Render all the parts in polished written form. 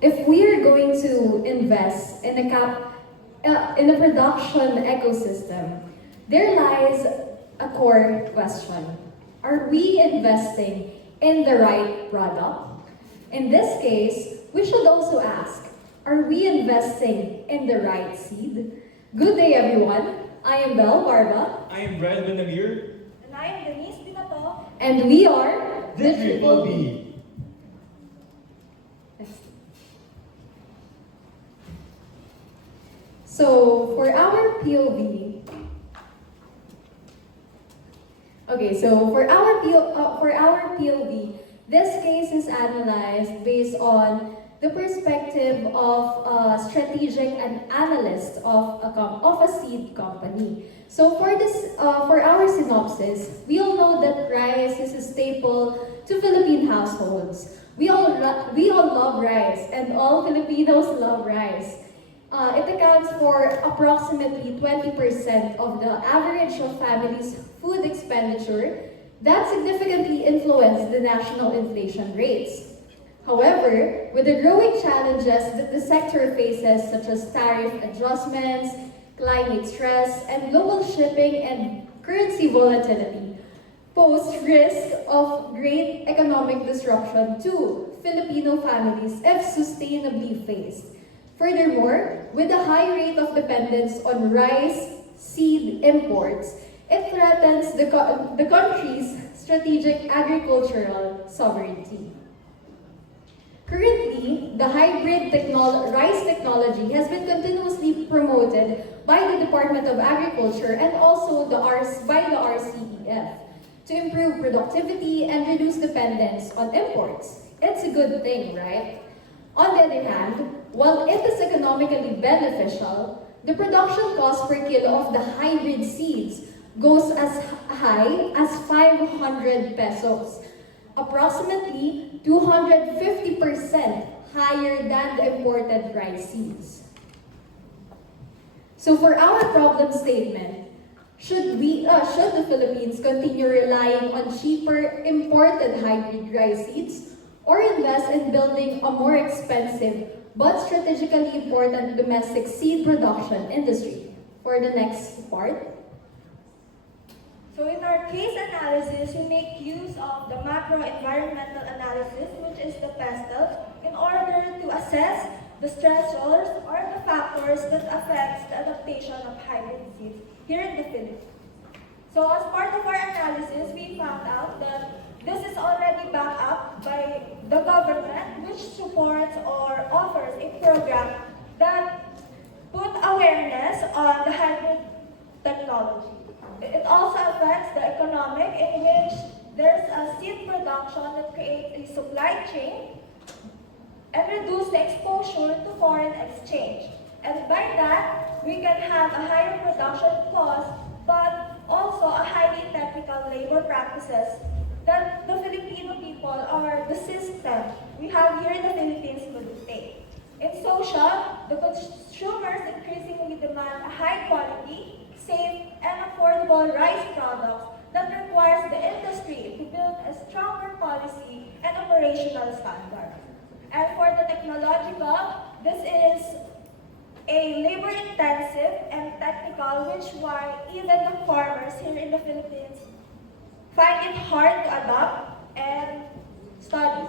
If we are going to invest in a production ecosystem, there lies a core question. Are we investing in the right product? In this case, we should also ask, are we investing in the right seed? Good day, everyone. I am Belle Barba. I am Brad Benamir. And I am Denise Pinato. And we are The Triple B. So for our POV, for our POV, this case is analyzed based on the perspective of a strategic and analyst of a seed company. So for our synopsis, we all know that rice is a staple to Philippine households. We all love rice, and all Filipinos love rice. It accounts for approximately 20% of the average of families' food expenditure that significantly influence the national inflation rates. However, with the growing challenges that the sector faces, such as tariff adjustments, climate stress, and global shipping and currency volatility, pose risk of great economic disruption to Filipino families if sustainably faced. Furthermore, with a high rate of dependence on rice seed imports, it threatens the country's strategic agricultural sovereignty. Currently, the hybrid rice technology has been continuously promoted by the Department of Agriculture and also by the RCEF to improve productivity and reduce dependence on imports. It's a good thing, right? On the other hand, while it is economically beneficial, the production cost per kilo of the hybrid seeds goes as high as 500 pesos, approximately 250% higher than the imported rice seeds. So for our problem statement, should the Philippines continue relying on cheaper imported hybrid rice seeds or invest in building a more expensive but strategically important domestic seed production industry? For the next part. So in our case analysis, we make use of the macro-environmental analysis, which is the PESTEL, in order to assess the stressors or the factors that affects the adaptation of hybrid seeds here in the Philippines. So as part of our analysis, we found out that this is already backed up by the government, which supports or offers a program that put awareness on the hybrid technology. It also affects the economic, in which there's a seed production that creates a supply chain and reduce the exposure to foreign exchange. And by that, we can have a higher production cost, but also a highly technical labor practices that the Filipino people or the system we have here in the Philippines could take. In social, the consumers increasingly demand a high quality, safe, and affordable rice products that requires the industry to build a stronger policy and operational standard. And for the technological, this is a labor-intensive and technical, which why even the farmers here in the Philippines find it hard to adopt and study.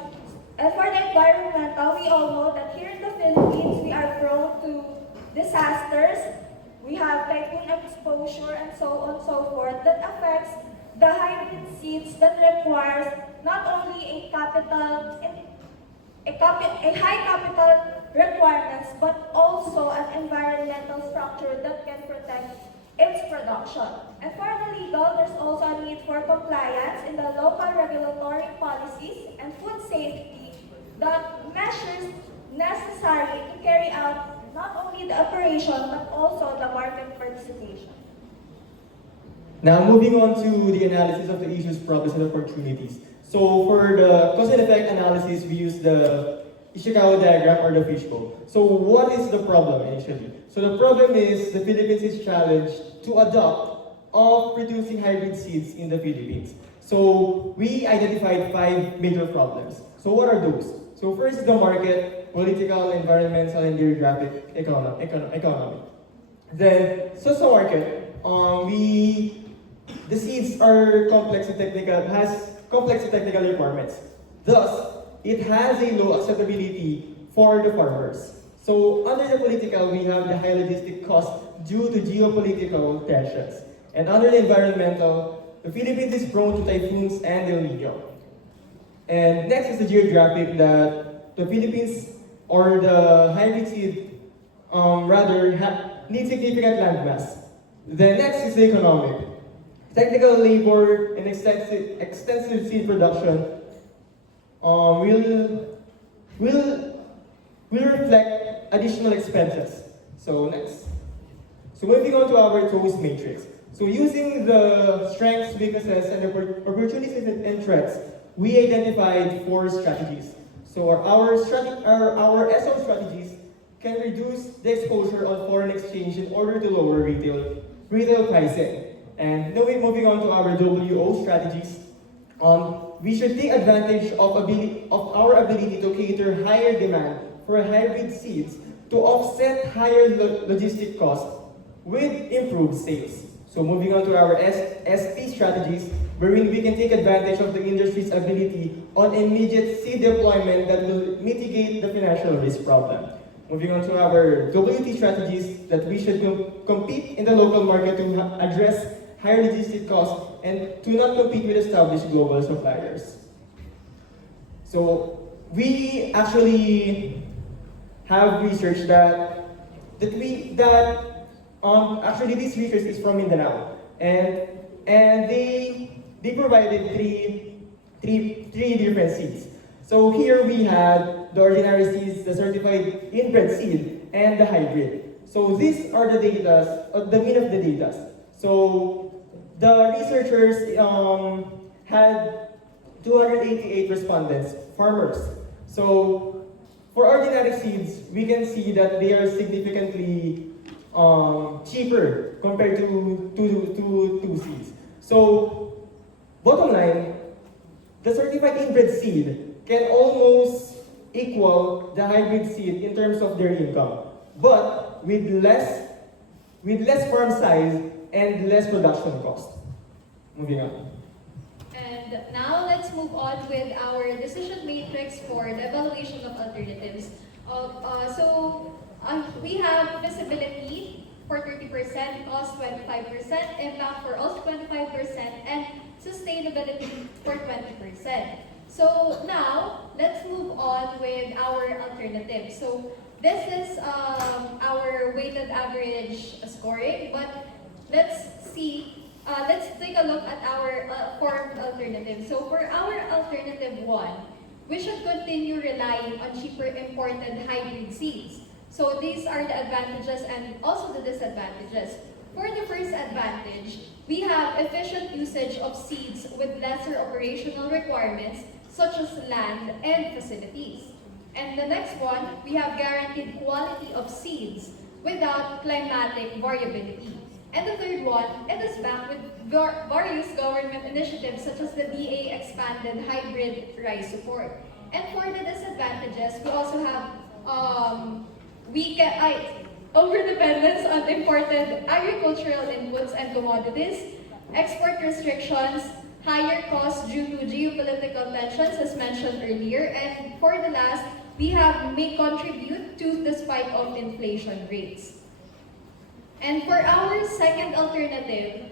And for the environmental, we all know that here in the Philippines, we are prone to disasters. We have typhoon exposure and so on and so forth that affects the hybrid seeds that requires not only a high capital requirements, but also an environmental structure that can protect its production. And for the legal, there's also a need for compliance in the local regulatory policies and food safety that measures necessary to carry out not only the operation but also the market participation. Now, moving on to the analysis of the issues, problems, and opportunities. So, for the cause and effect analysis, we use the Ishikawa diagram or the fishbowl. So, what is the problem initially? So, the problem is the Philippines is challenged to adopt of producing hybrid seeds in the Philippines. So, we identified 5 major problems. So, what are those? So first is the market, political, environmental, and geographic economy. Then, so sa market, the seeds are has complex and technical requirements. Thus, it has a low acceptability for the farmers. So under the political, we have the high logistic cost due to geopolitical tensions. And under the environmental, the Philippines is prone to typhoons and El Nino. And next is the geographic, that the Philippines or the hybrid seed need significant landmass. The next is the economic. Technical labor and extensive seed production will reflect additional expenses. So next. So moving on to our TOEIC matrix. So using the strengths, weaknesses, and opportunities and threats, we identified 4 strategies. So our SO strategies can reduce the exposure on foreign exchange in order to lower retail pricing. And now we're moving on to our WO strategies. We should take advantage of our ability to cater higher demand for hybrid seeds to offset higher logistic costs with improved sales. So moving on to our ST strategies, wherein we can take advantage of the industry's ability on immediate seed deployment that will mitigate the financial risk problem. Moving on to our WT strategies, that we should compete in the local market to address higher logistic costs and to not compete with established global suppliers. So we actually have research actually this research is from Mindanao, and they provided three different seeds. So here we had the ordinary seeds, the certified inbred seed, and the hybrid. So these are the data, the mean of the data. So the researchers had 288 respondents, farmers. So for ordinary seeds, we can see that they are significantly cheaper compared to seeds. So bottom line, the certified inbred seed can almost equal the hybrid seed in terms of their income, but with less farm size and less production cost. Moving on. And now let's move on with our decision matrix for the evaluation of alternatives. We have visibility for 30%, cost 25%, impact for also 25%, and sustainability for 20%. So now, let's move on with our alternatives. So this is our weighted average scoring, but let's take a look at our formed alternatives. So for our alternative 1, we should continue relying on cheaper imported hybrid seeds. So these are the advantages and also the disadvantages. For the first advantage, we have efficient usage of seeds with lesser operational requirements such as land and facilities. And the next one, we have guaranteed quality of seeds without climatic variability. And the third one, it is backed with various government initiatives such as the DA expanded hybrid rice support. And for the disadvantages, we also have overdependence on imported agricultural inputs and commodities, export restrictions, higher costs due to geopolitical tensions as mentioned earlier, and for the last, we may contribute to the spike of inflation rates. And for our second alternative,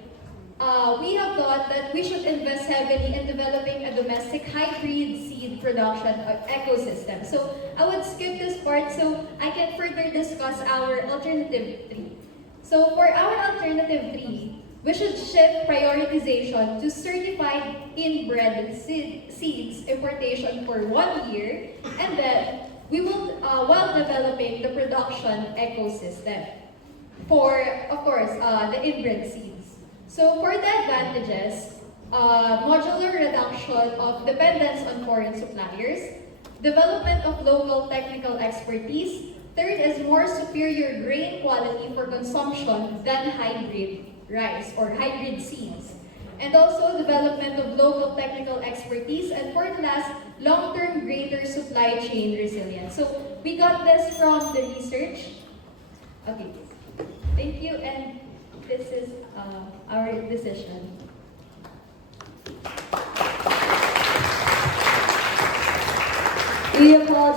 we have thought that we should invest heavily in developing a domestic hybrid seed production ecosystem. So I would skip this part so I can further discuss our alternative 3. So for our alternative 3, we should shift prioritization to certified inbred seeds importation for 1 year, and then we will, while developing the production ecosystem for, of course, the inbred seeds. So for the advantages, modular reduction of dependence on foreign suppliers, development of local technical expertise. Third is more superior grain quality for consumption than hybrid rice or hybrid seeds. And also development of local technical expertise. And for the last, long-term greater supply chain resilience. So we got this from the research. Okay, thank you, and this is our decision. We apologize.